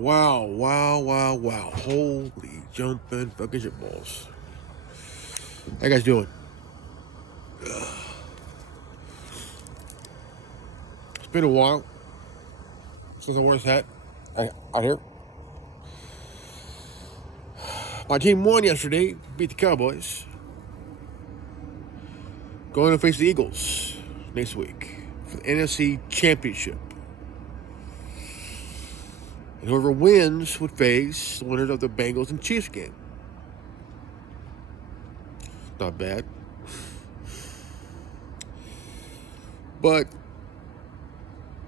Wow, wow, wow, wow. Holy jumping fucking shit balls. How you guys doing? It's been a while since I wore this hat out here. My team won yesterday, beat the Cowboys. Going to face the Eagles next week for the NFC Championship. And whoever wins would face the winners of the Bengals and Chiefs game. Not bad. But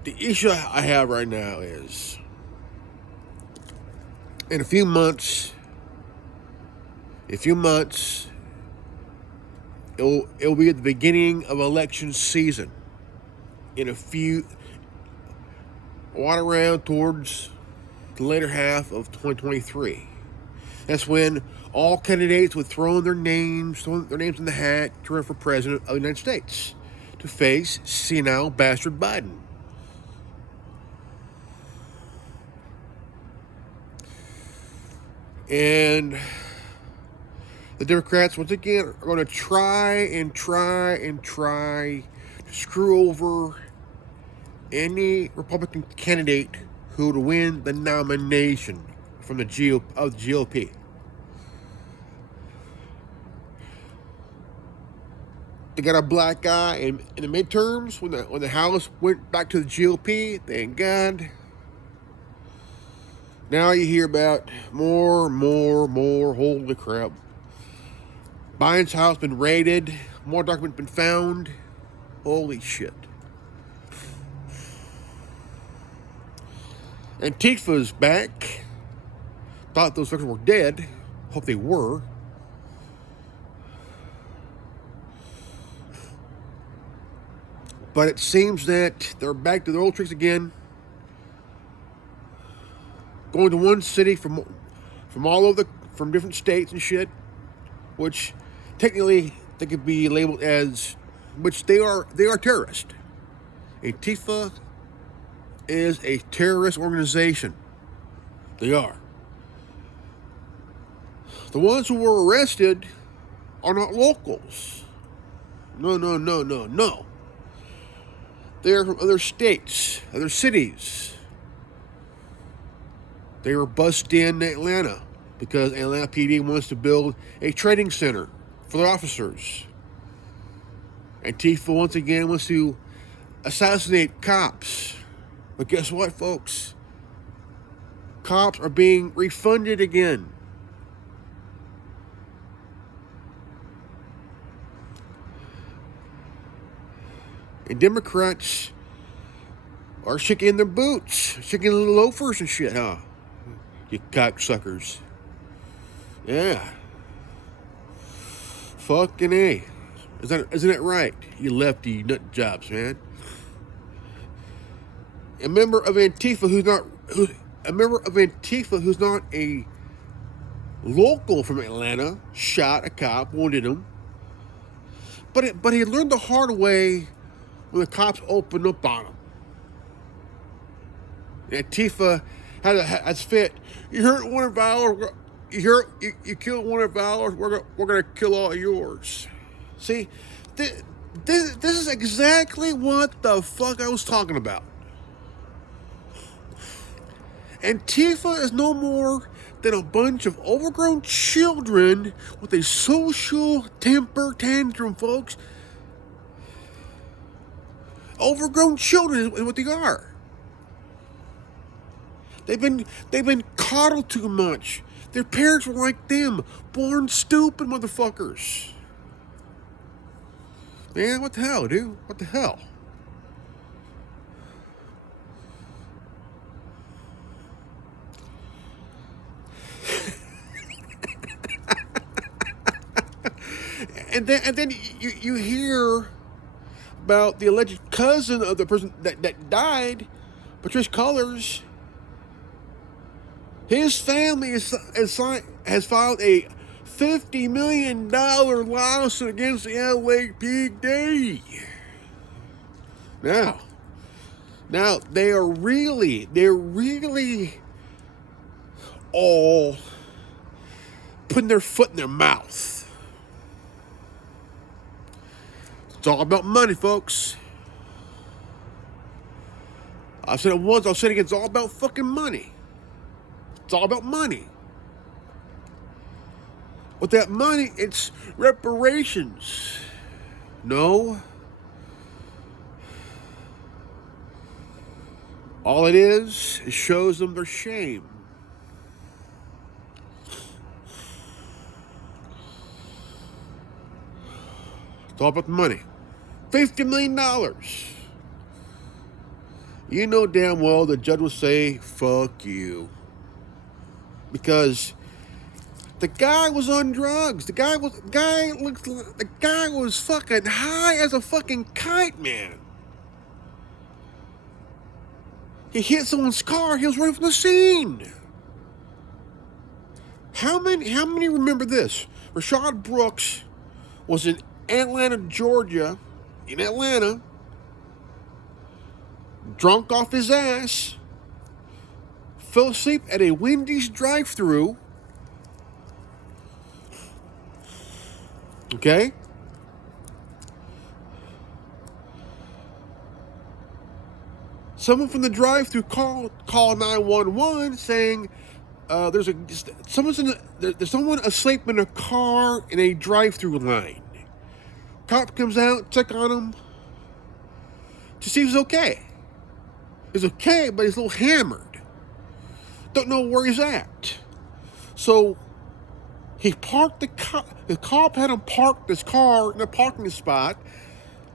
the issue I have right now is in a few months, it'll be at the beginning of election season. In a few, right around towards the later half of 2023. That's when all candidates would throw their names in the hat to run for president of the United States to face senile bastard Biden. And the Democrats, once again, are going to try to screw over any Republican candidate who would win the nomination from the GOP. They got a black guy in the midterms when the House went back to the GOP. Thank God. Now you hear about more. Holy crap! Biden's house been raided. More documents been found. Holy shit! Antifa's back. Thought those fuckers were dead. Hope they were. But it seems that they're back to their old tricks again. Going to one city from different states and shit, which technically they could be labeled as, which they are terrorists. Antifa is a terrorist organization. They are. The ones who were arrested are not locals. No. They're from other states, other cities. They were bussed in Atlanta because Atlanta PD wants to build a training center for their officers. Antifa once again wants to assassinate cops. But guess what, folks? Cops are being refunded again. And Democrats are shaking their boots, shaking the loafers and shit, huh? You cocksuckers. Yeah. Fucking A. Isn't it right? You lefty nut jobs, man. A member of Antifa who's not a local from Atlanta shot a cop, wounded him. But he learned the hard way when the cops opened up on him. Antifa has fit. You hurt one of ours. You killed one of ours. We're gonna kill all yours. See, this is exactly what the fuck I was talking about. Antifa is no more than a bunch of overgrown children with a social temper tantrum, folks. Overgrown children is what they are. They've been coddled too much. Their parents were like them, born stupid motherfuckers. Man, what the hell, dude? What the hell? and then you hear about the alleged cousin of the person that died, Patricia Cullors. His family has filed a $50 million lawsuit against the LAPD. Now they're really all putting their foot in their mouth. It's all about money, folks. I've said it once, I'll say it again, it's all about fucking money. It's all about money. With that money, it's reparations. No. All it is, it shows them their shame. It's all about the money. $50 million. You know damn well the judge will say, fuck you. Because the guy was on drugs. The guy was fucking high as a fucking kite, man. He hit someone's car. He was running from the scene. How many remember this? Rashad Brooks was in Atlanta, Georgia, drunk off his ass, fell asleep at a Wendy's drive-thru. Okay? Someone from the drive-thru called 911 saying there's someone asleep in a car in a drive-thru line. Cop comes out, check on him to see if he's okay. He's okay, but he's a little hammered. Don't know where he's at. So he parked the cop had him park his car in a parking spot.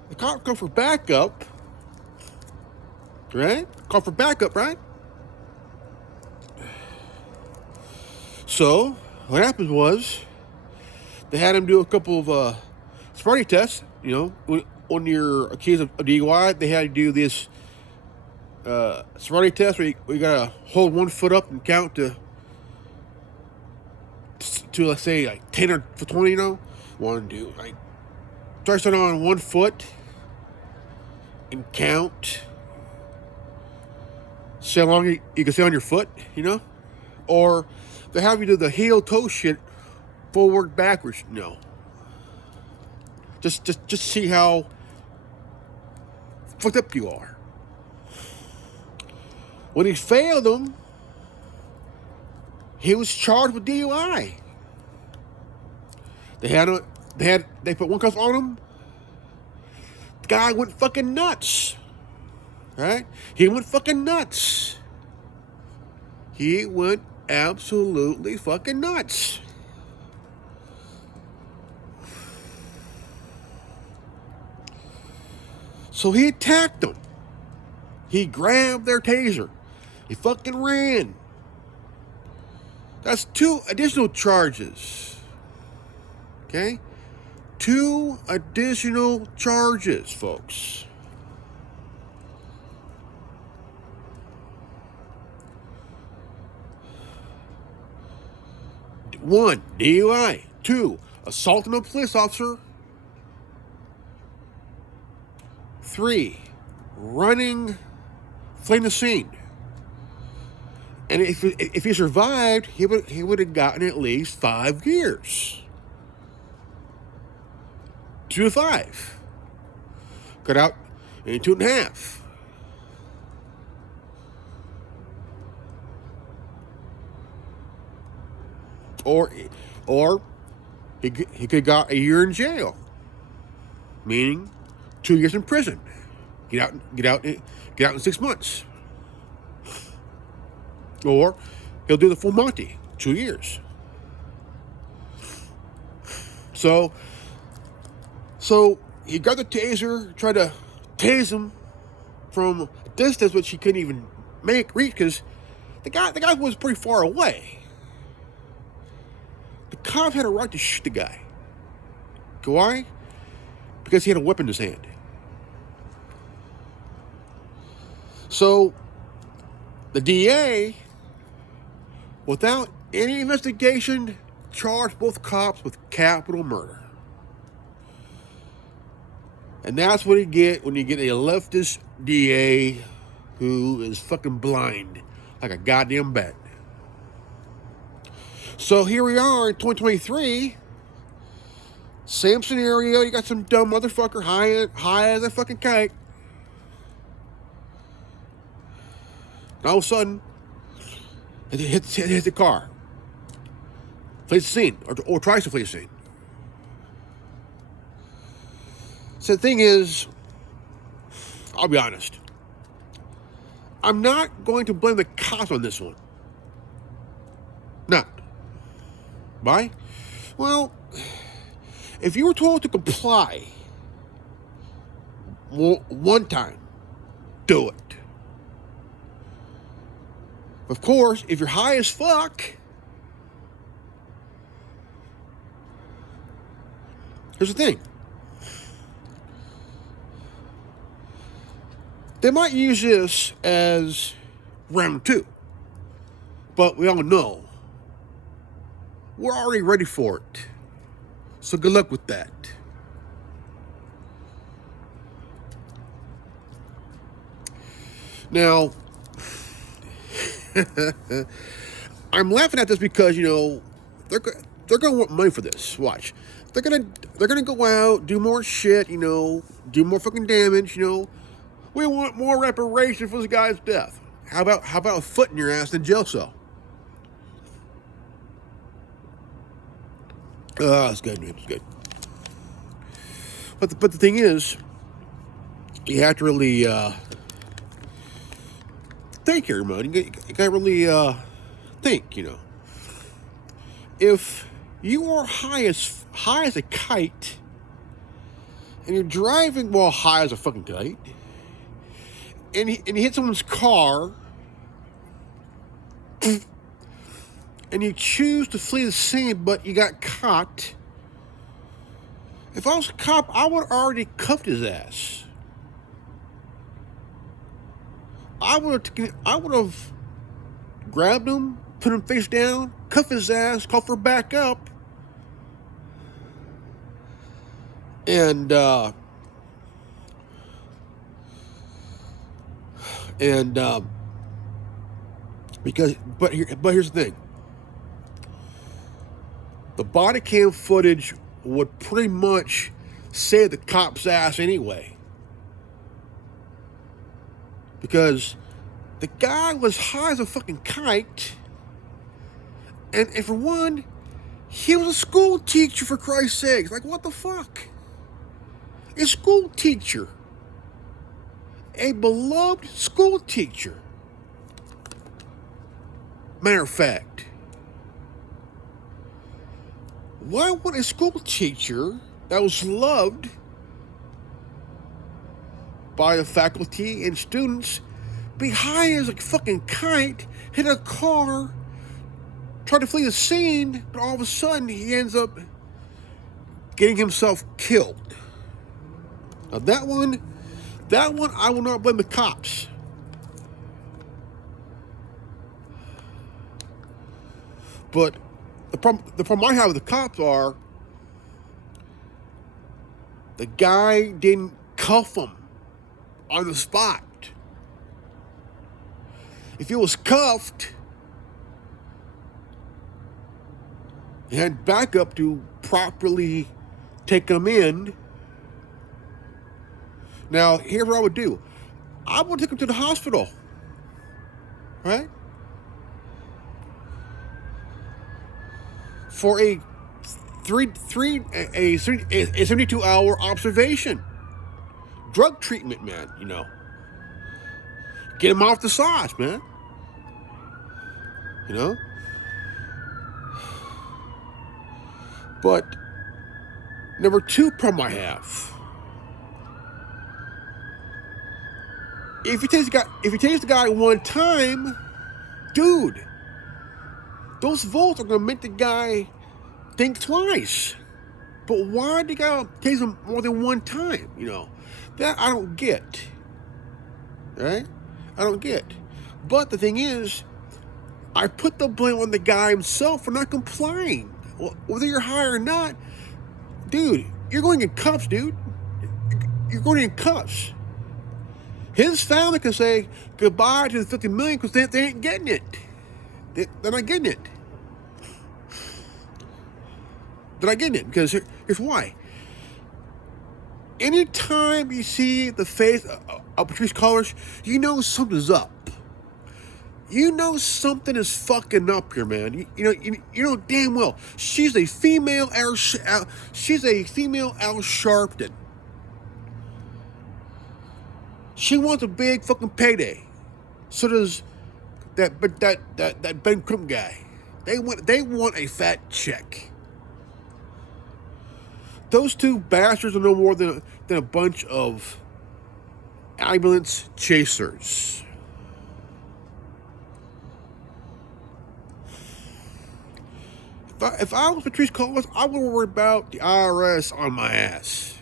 The cop called for backup. Right? Called for backup, right? So what happened was they had him do a couple of sobriety tests. You know, when you're accused of DUI, they had to do this sobriety test where you gotta hold one foot up and count to let's say like 10 or 20. You know, try starting on one foot and count. See how long you can stay on your foot. You know, or they have you do the heel toe shit, forward backwards. No. Just see how fucked up you are. When he failed him, he was charged with DUI. They put one cuff on him. The guy went fucking nuts. Right? He went fucking nuts. He went absolutely fucking nuts. So he attacked them. He grabbed their taser. He fucking ran. That's 2 additional charges. Okay? 2 additional charges, folks. One, DUI. 2, assaulting a police officer. 3, running, fleeing the scene. And if he survived, he would have gotten at least 5 years. 2 to 5. Cut out in 2.5. Or he could have got a year in jail, meaning 2 years in prison. Get out in 6 months. Or he'll do the full Monty, 2 years. So he got the taser, tried to tase him from a distance which he couldn't even reach because the guy was pretty far away. The cop had a right to shoot the guy. Why? Because he had a weapon in his hand. So the DA, without any investigation, charged both cops with capital murder. And that's what you get when you get a leftist DA who is fucking blind like a goddamn bat. So here we are in 2023. Same scenario. You got some dumb motherfucker high as a fucking kite. And all of a sudden, it hits the car. Flees the scene, or tries to flee the scene. So the thing is, I'll be honest. I'm not going to blame the cops on this one. Not. Why? Well, if you were told to comply one time, do it. Of course, if you're high as fuck, here's the thing. They might use this as round 2. But we all know we're already ready for it. So good luck with that. Now, I'm laughing at this because, they're going to want money for this. Watch. They're gonna go out, do more shit, do more fucking damage, We want more reparation for this guy's death. How about a foot in your ass in a jail cell? It's good, man. It's good. But the thing is, you have to really think here, man. You gotta really think, If you are high as a kite, and you're driving while high as a fucking kite, and you hit someone's car, and you choose to flee the scene, but you got caught. If I was a cop, I would have already cuffed his ass. I would have grabbed him, put him face down, cuff his ass, cuff her back up, and here's the thing. The body cam footage would pretty much save the cop's ass anyway. Because the guy was high as a fucking kite. And for one, he was a school teacher, for Christ's sakes. Like, what the fuck? A school teacher. A beloved school teacher. Matter of fact, why would a school teacher that was loved by the faculty and students be high as a fucking kite, hit a car, try to flee the scene, but all of a sudden he ends up getting himself killed? Now that one I will not blame the cops. But the problem I have with the cops are the guy didn't cuff him on the spot. If he was cuffed, he had backup to properly take him in. Now, here's what I would do. I would take him to the hospital, right? For a 72-hour observation. Drug treatment, man, Get him off the sauce, man. But number 2 problem I have. If you tase the guy one time, dude, those volts are gonna make the guy think twice. But why do you gotta tase him more than one time? That I don't get. Right? I don't get. But the thing is, I put the blame on the guy himself for not complying. Whether you're high or not, dude, you're going in cuffs, dude. You're going in cuffs. His family can say goodbye to the $50 million because they ain't getting it. They're not getting it. They're not getting it because here's why. Anytime you see the face of Patrice Cullors, you know something's up. You know something is fucking up here, man. You know damn well she's a female Al Sharpton. She wants a big fucking payday. So does that Ben Crump guy. They want a fat check. Those two bastards are no more than a bunch of ambulance chasers. If I was Patrice Cullors, I would worry about the IRS on my ass.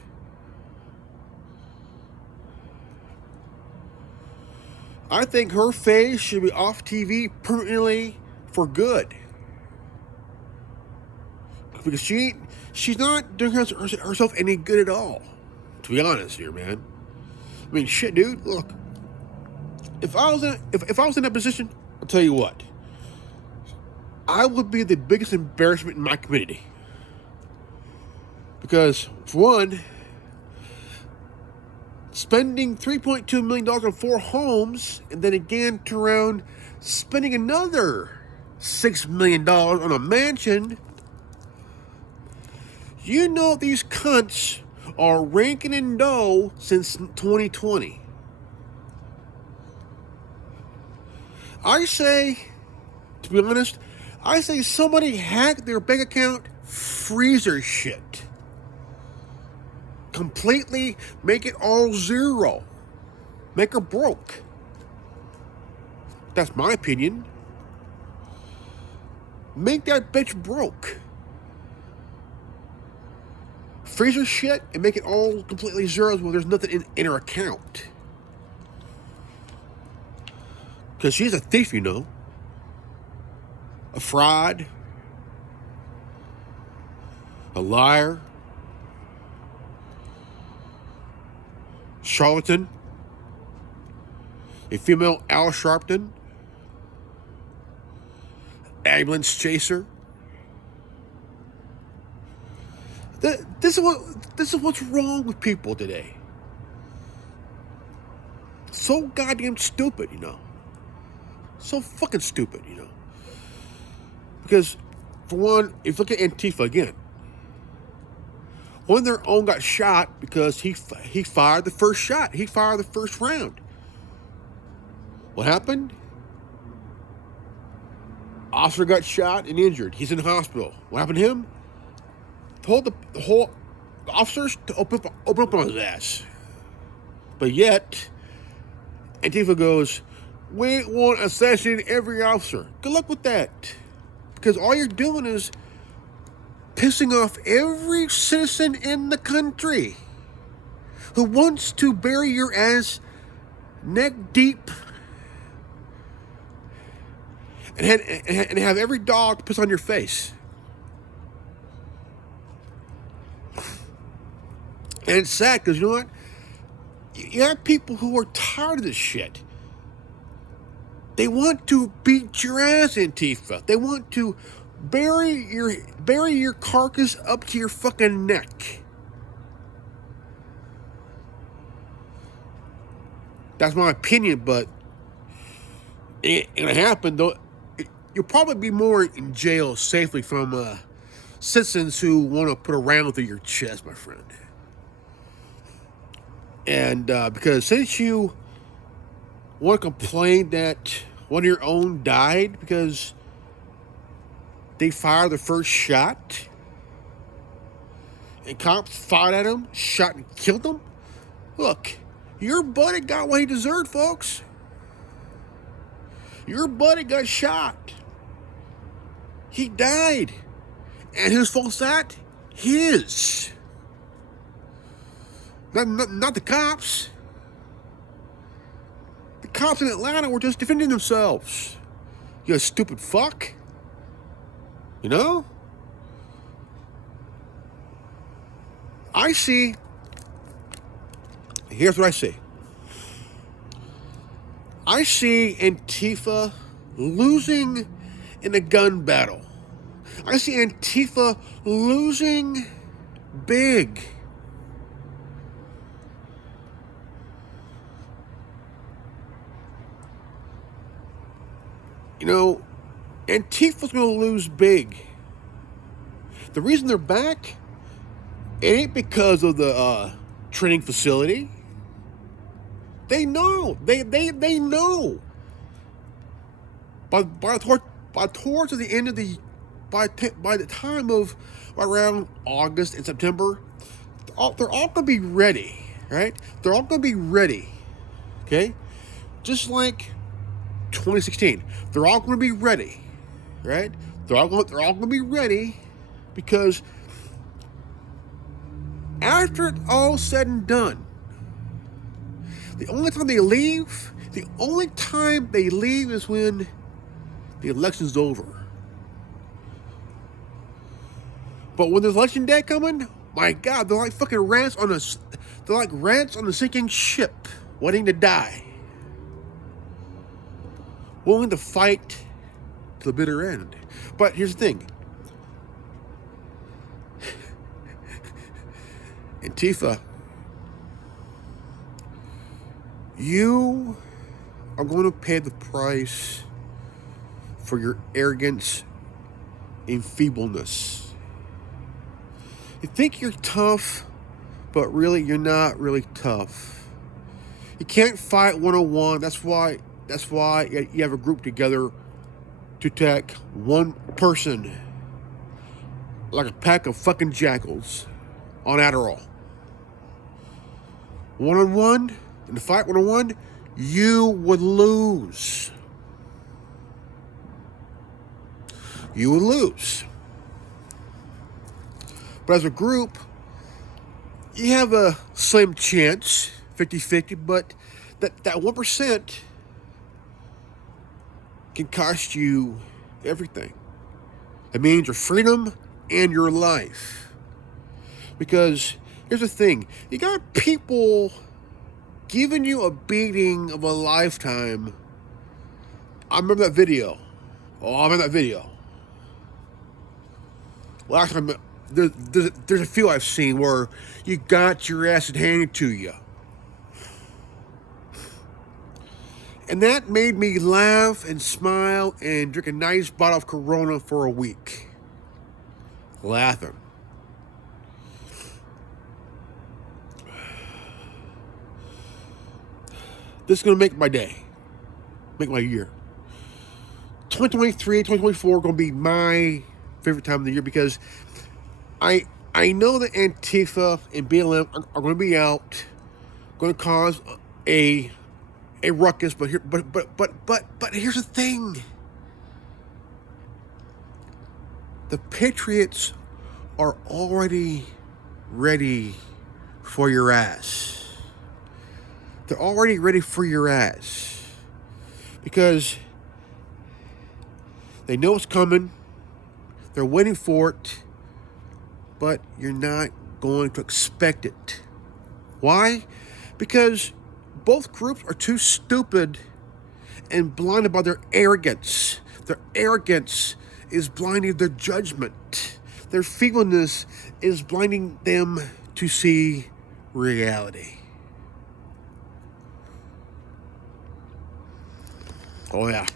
I think her face should be off TV permanently for good. Because she's not doing herself any good at all. To be honest here, man. I mean, shit, dude. Look, if I was in that position, I'll tell you what. I would be the biggest embarrassment in my community. Because, for one, spending $3.2 million on 4 homes, and then again turn around spending another $6 million on a mansion. You know these cunts are ranking in dough since 2020. I say, to be honest, I say somebody hacked their bank account, freezer shit. Completely make it all zero. Make her broke. That's my opinion. Make that bitch broke. Freeze her shit and make it all completely zeros when there's nothing in her account. Because she's a thief, you know. A fraud. A liar. Charlatan. A female Al Sharpton. Ambulance chaser. This is what's wrong with people today. So goddamn stupid, you know. So fucking stupid, you know. Because, for one, if you look at Antifa again, one of their own got shot because he fired the first shot. He fired the first round. What happened? Officer got shot and injured. He's in the hospital. What happened to him? Told the whole officers to open up on his ass. But yet, Antifa goes, we want to assassinate every officer. Good luck with that. Because all you're doing is pissing off every citizen in the country who wants to bury your ass neck deep and have every dog piss on your face. And it's sad because, you know what? You have people who are tired of this shit. They want to beat your ass, Antifa. They want to bury your carcass up to your fucking neck. That's my opinion, but it ain't gonna happen, though. You'll probably be more in jail safely from citizens who want to put a round through your chest, my friend. And because since you want to complain that one of your own died because they fired the first shot and cops fired at him, shot and killed him, look, your buddy got what he deserved, folks. Your buddy got shot. He died. And whose fault's that? His. Not the cops. The cops in Atlanta were just defending themselves. You stupid fuck. You know? I see. Here's what I see. I see Antifa losing in a gun battle. I see Antifa losing big. You know, Antifa's going to lose big. The reason they're back, it ain't because of the training facility. They know. They know. By towards the end of the by the time of around August and September, they're all gonna be ready, right? They're all gonna be ready. Okay? Just like 2016. They're all gonna be ready. Right? They're all gonna be ready because after it's all said and done, the only time they leave is when the election's over. But when there's election day coming, my God, they're like fucking rats on a sinking ship, waiting to die, willing to fight to the bitter end. But here's the thing. Antifa, you are going to pay the price for your arrogance and feebleness. You think you're tough, but really you're not really tough. You can't fight 101. That's why you have a group together to attack one person like a pack of fucking jackals on Adderall. One-on-one, in the fight 101, you would lose. You would lose. But as a group, you have a slim chance, 50-50, but that 1% can cost you everything. It means your freedom and your life. Because here's the thing, you got people giving you a beating of a lifetime. I remember that video. Last time, there's a few I've seen where you got your ass handed to you. And that made me laugh and smile and drink a nice bottle of Corona for a week. Laughing. This is going to make my day. Make my year. 2023, 2024 are going to be my favorite time of the year because I know that Antifa and BLM are going to be out, going to cause a ruckus, but here's the thing. The Patriots are already ready for your ass. They're already ready for your ass. Because they know it's coming. They're waiting for it. But you're not going to expect it. Why? Because both groups are too stupid and blinded by their arrogance. Their arrogance is blinding their judgment. Their feebleness is blinding them to see reality. Oh yeah.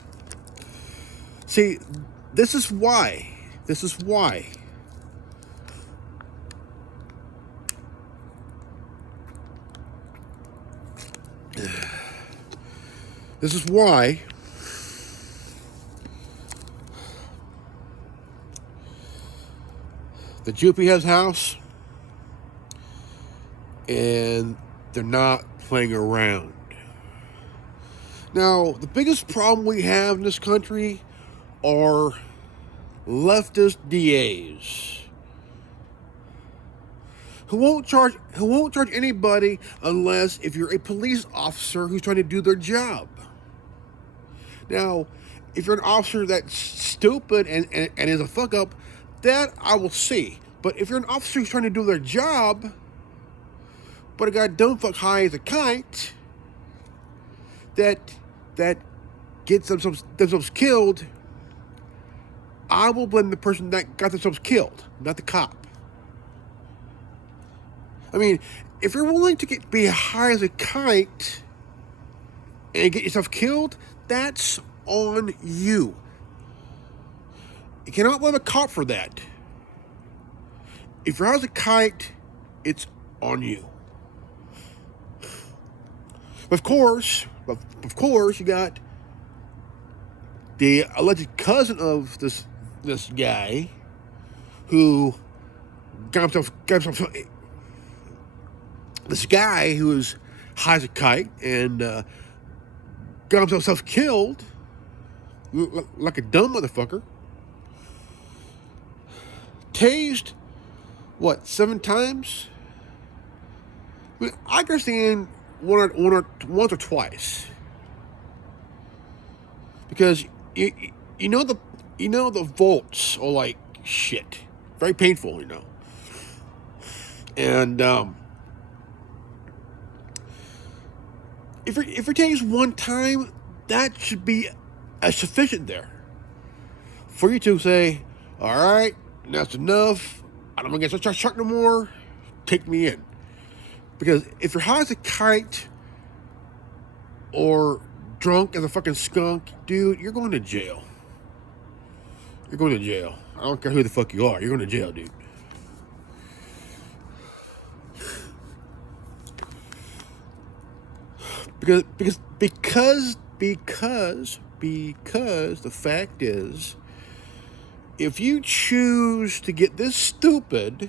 See, this is why. This is why the GOP has house and they're not playing around. Now, the biggest problem we have in this country are leftist DAs who won't charge anybody unless if you're a police officer who's trying to do their job. Now, if you're an officer that's stupid and is a fuck up, that I will see. But if you're an officer who's trying to do their job, but a guy dumb fuck high as a kite that gets themselves killed, I will blame the person that got themselves killed, not the cop. I mean, if you're willing to be high as a kite and get yourself killed, that's on you. You cannot blame a cop for that. If you're high as a kite, it's on you. Of course, you got the alleged cousin of this guy who got himself this guy who was high as a kite and got himself killed like a dumb motherfucker. Tased, 7 times? I mean, I understand once or twice, because you know the volts are like shit, very painful, and if you're tased 1 time, that should be sufficient there for you to say, all right, that's enough. I don't want to get shot no more. Take me in. Because if you're high as a kite or drunk as a fucking skunk, dude, you're going to jail. You're going to jail. I don't care who the fuck you are. You're going to jail, dude. Because the fact is, if you choose to get this stupid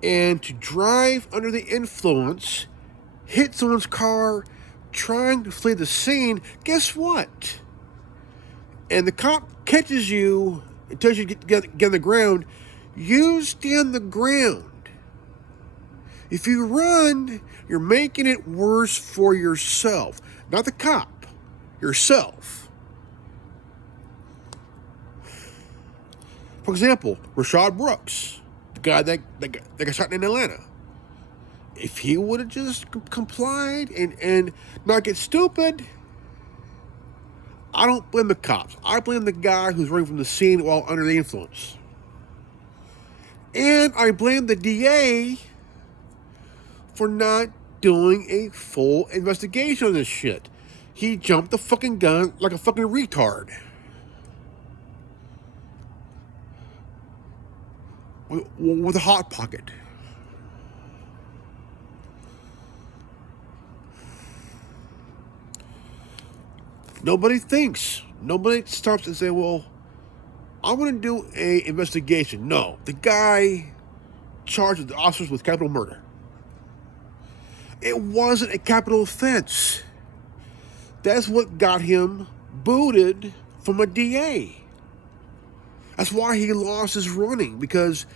and to drive under the influence, hit someone's car, trying to flee the scene, guess what? And the cop catches you and tells you to get on the ground, you stay on the ground. If you run, you're making it worse for yourself. Not the cop, yourself. For example, Rashad Brooks, the guy that got shot in Atlanta. If he would have just complied and not get stupid, I don't blame the cops. I blame the guy who's running from the scene while under the influence. And I blame the DA for not doing a full investigation on this shit. He jumped the fucking gun like a fucking retard. With a hot pocket. Nobody stops and say, well, I want to do an investigation. No, the guy charged the officers with capital murder. It wasn't a capital offense. That's what got him booted from a DA. That's why he lost his running, because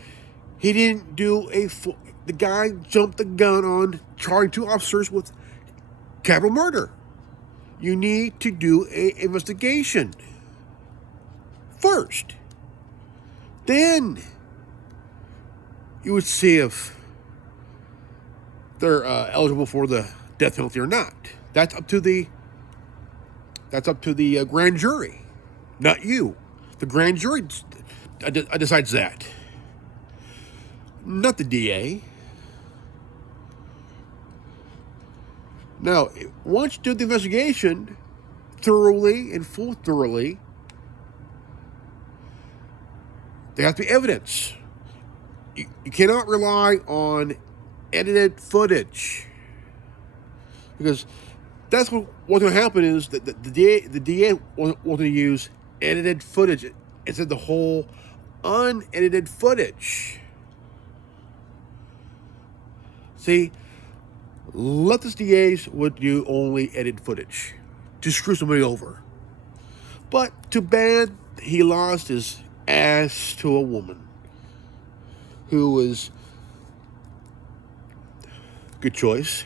he didn't do the guy jumped the gun on charging 2 officers with capital murder. You need to do an investigation first. Then you would see if they're eligible for the death penalty or not. That's up to the grand jury, not you. The grand jury decides that, not the DA. Now, once you do the investigation thoroughly, there has to be evidence. You cannot rely on edited footage, because that's what's going to happen is that the DA will want to use edited footage instead of the whole unedited footage. See, leftist DAs would do only edited footage to screw somebody over. But too bad he lost his ass to a woman who was good choice.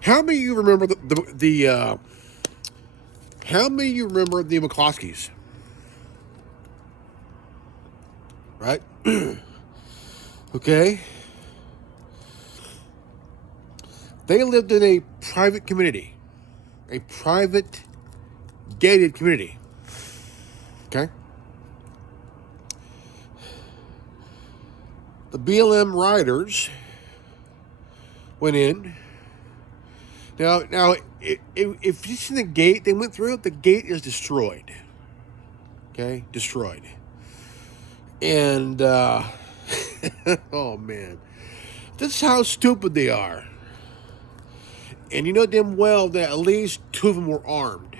How many of you remember How many of you remember the McCloskeys? Right? Okay. They lived in a private community. A private, gated community. Okay? The BLM rioters went in. Now, if you see the gate they went through, the gate is destroyed. Okay? Destroyed. And, oh man. This is how stupid they are. And you know damn well that at least 2 of them were armed.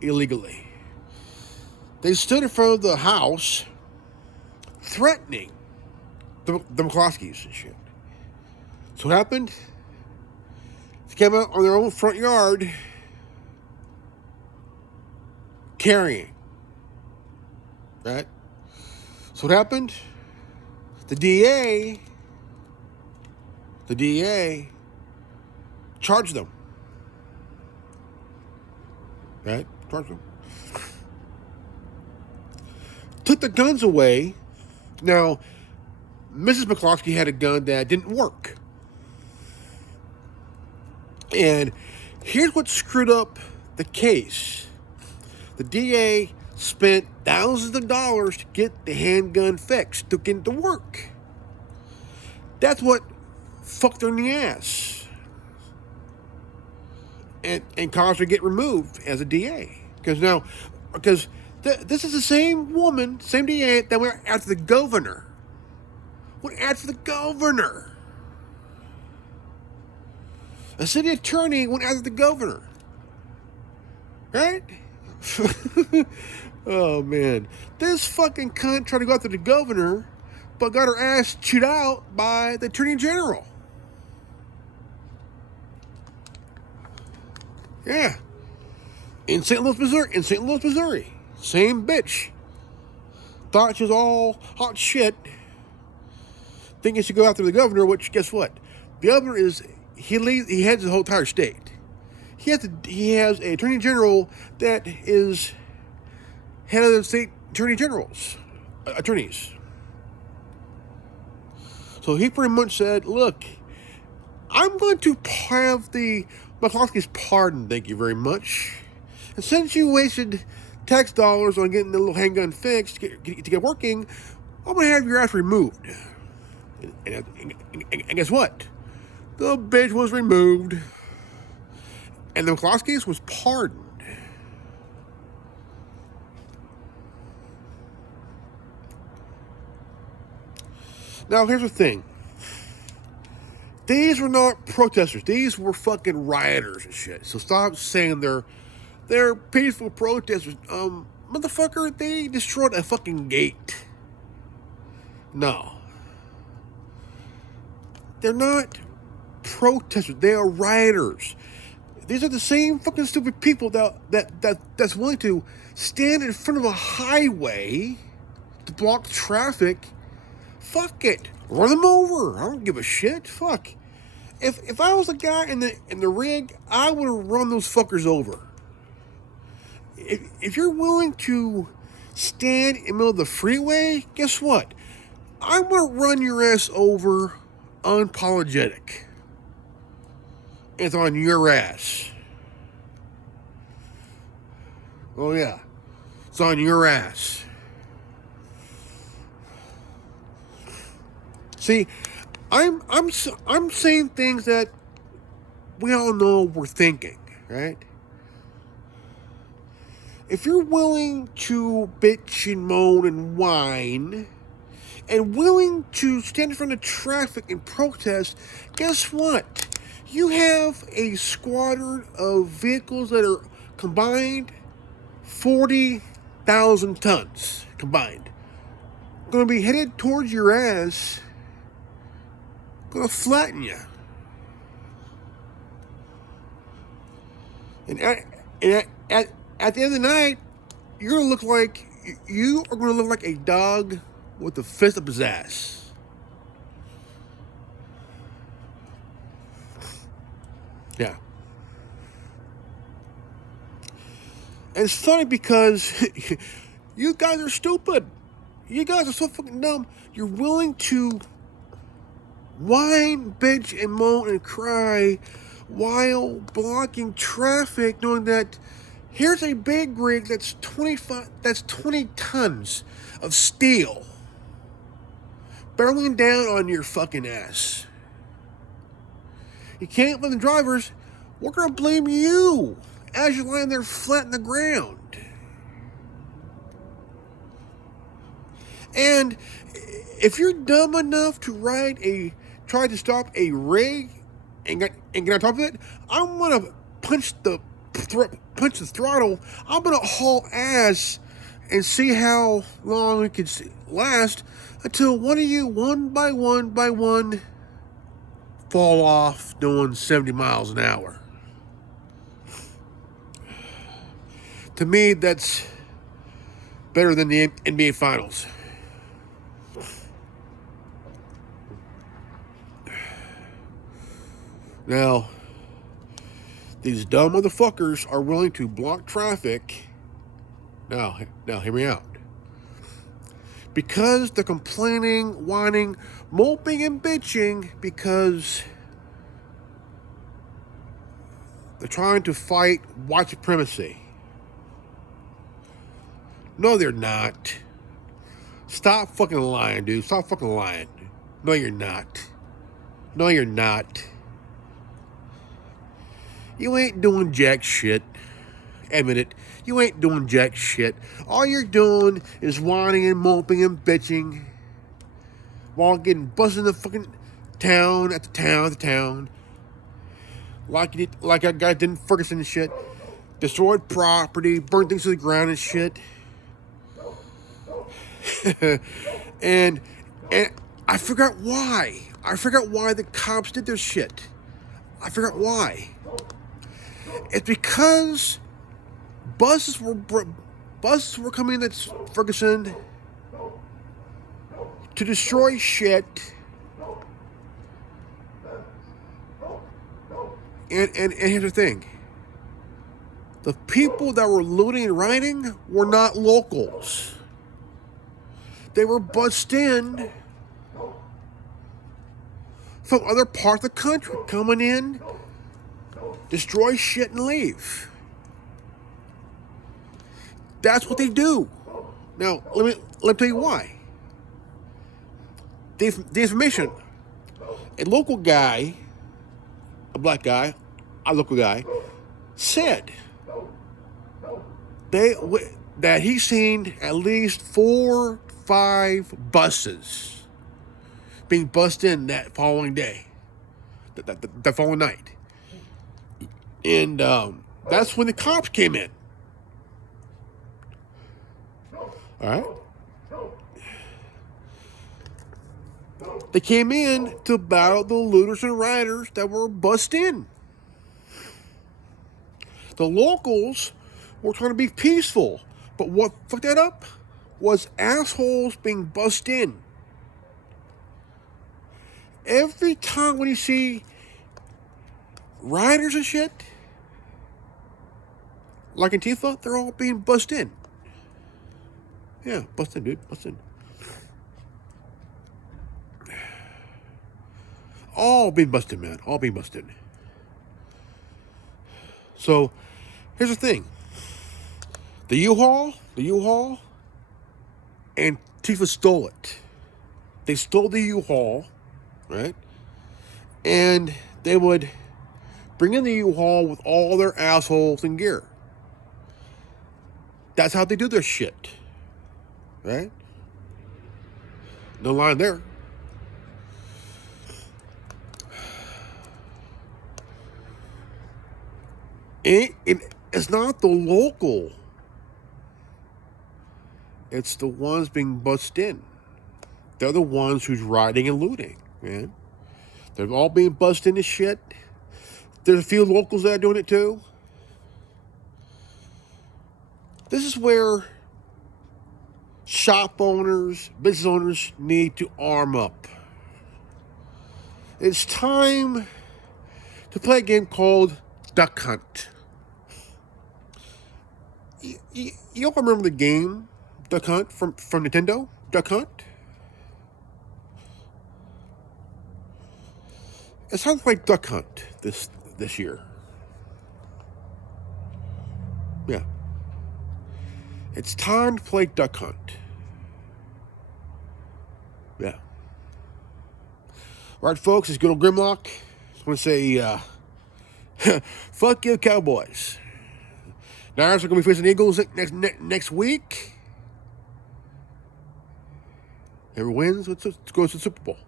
Illegally. They stood in front of the house threatening the McCloskeys and shit. So what happened? They came out on their own front yard carrying. Right? So what happened? The DA charged them. Right? Charged them. Took the guns away. Now, Mrs. McCloskey had a gun that didn't work. And here's what screwed up the case. The DA spent thousands of dollars to get the handgun fixed, to get it to work. That's what fucked her in the ass. And caused her to get removed as a DA. Because this is the same woman, same DA that went after the governor. Went after the governor. A city attorney went after the governor. Right? Oh, man. This fucking cunt tried to go after the governor, but got her ass chewed out by the attorney general. Yeah. In St. Louis, Missouri. Same bitch. Thought she was all hot shit. Thinking she go after the governor, which, guess what? The governor is, he heads the whole entire state. He has an attorney general that is head of the state attorneys. So he pretty much said, look, I'm going to have the McCloskey's pardon, thank you very much. And since you wasted tax dollars on getting the little handgun fixed to get working, I'm going to have your ass removed. And guess what? The bitch was removed. And the McCloskey's was pardoned. Now, here's the thing. These were not protesters. These were fucking rioters and shit. So stop saying they're peaceful protesters. Motherfucker, they destroyed a fucking gate. No. They're not protesters. They are rioters. These are the same fucking stupid people that's willing to stand in front of a highway to block traffic. Fuck it. Run them over. I don't give a shit. Fuck. If I was a guy in the rig, I would have run those fuckers over. If you're willing to stand in the middle of the freeway, guess what? I'm going to run your ass over unapologetic. It's on your ass. Oh yeah. It's on your ass. See, I'm saying things that we all know we're thinking, right? If you're willing to bitch and moan and whine, and willing to stand in front of traffic and protest, guess what? You have a squadron of vehicles that are combined 40,000 tons combined. Going to be headed towards your ass. Going to flatten you. And at the end of the night, you are going to look like a dog with the fist up his ass. Yeah. And it's funny because you guys are stupid. You guys are so fucking dumb. You're willing to whine, bitch, and moan and cry while blocking traffic, knowing that here's a big rig that's 20 tons of steel barreling down on your fucking ass. You can't blame the drivers. We're gonna blame you as you're lying there flat in the ground. And if you're dumb enough to try to stop a rig and get on top of it, I'm gonna punch the throttle. I'm gonna haul ass and see how long it can last until one of you, one by one, fall off doing 70 miles an hour. To me, that's better than the NBA Finals. Now, these dumb motherfuckers are willing to block traffic. Now, hear me out. Because they're complaining, whining, moping, and bitching because they're trying to fight white supremacy. No, they're not. Stop fucking lying, dude. Stop fucking lying. No, you're not. No, you're not. You ain't doing jack shit. Admit it. You ain't doing jack shit. All you're doing is whining and moping and bitching while getting busted in the fucking town at the town. Like that guy did in Ferguson and shit. Destroyed property, burned things to the ground and shit. and I forgot why. I forgot why the cops did this shit. I forgot why. It's because buses were coming in at Ferguson to destroy shit. And here's the thing. The people that were looting and rioting were not locals. They were bussed in from other parts of the country, coming in, destroy shit and leave. That's what they do. Now, let me tell you why. The information. A local guy, a black guy, a local guy, said that he's seen at least 4, 5 buses being bussed in that following day, that following night. And that's when the cops came in. All right? They came in to battle the looters and rioters that were bussed in. The locals were trying to be peaceful, but what fucked that up was assholes being bussed in. Every time when you see rioters and shit, like Antifa, they're all being bussed in. Yeah, bust in, dude. Bust in. All being busted, man. All being busted. So, here's the thing. The U-Haul, Antifa stole it. They stole the U-Haul, right? And they would bring in the U-Haul with all their assholes and gear. That's how they do their shit. Right? No line there. It's not the local. It's the ones being bussed in. They're the ones who's rioting and looting, man. They're all being bussed into shit. There's a few locals that are doing it too. This is where shop owners, business owners need to arm up. It's time to play a game called Duck Hunt. Y'all remember the game Duck Hunt from Nintendo? Duck Hunt? It sounds like Duck Hunt this year. Yeah. It's time to play Duck Hunt. Yeah. All right, folks, it's good old Grimlock. Just want to say, fuck you, Cowboys. Niners are going to be facing the Eagles next week. Whoever wins, let's go to the Super Bowl.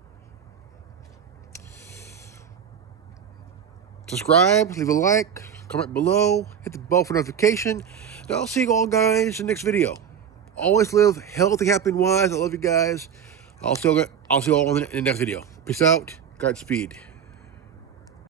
Subscribe, leave a like, comment below, hit the bell for notification. And I'll see you all guys in the next video. Always live healthy, happy, and wise. I love you guys. I'll see you all in the next video. Peace out. Godspeed.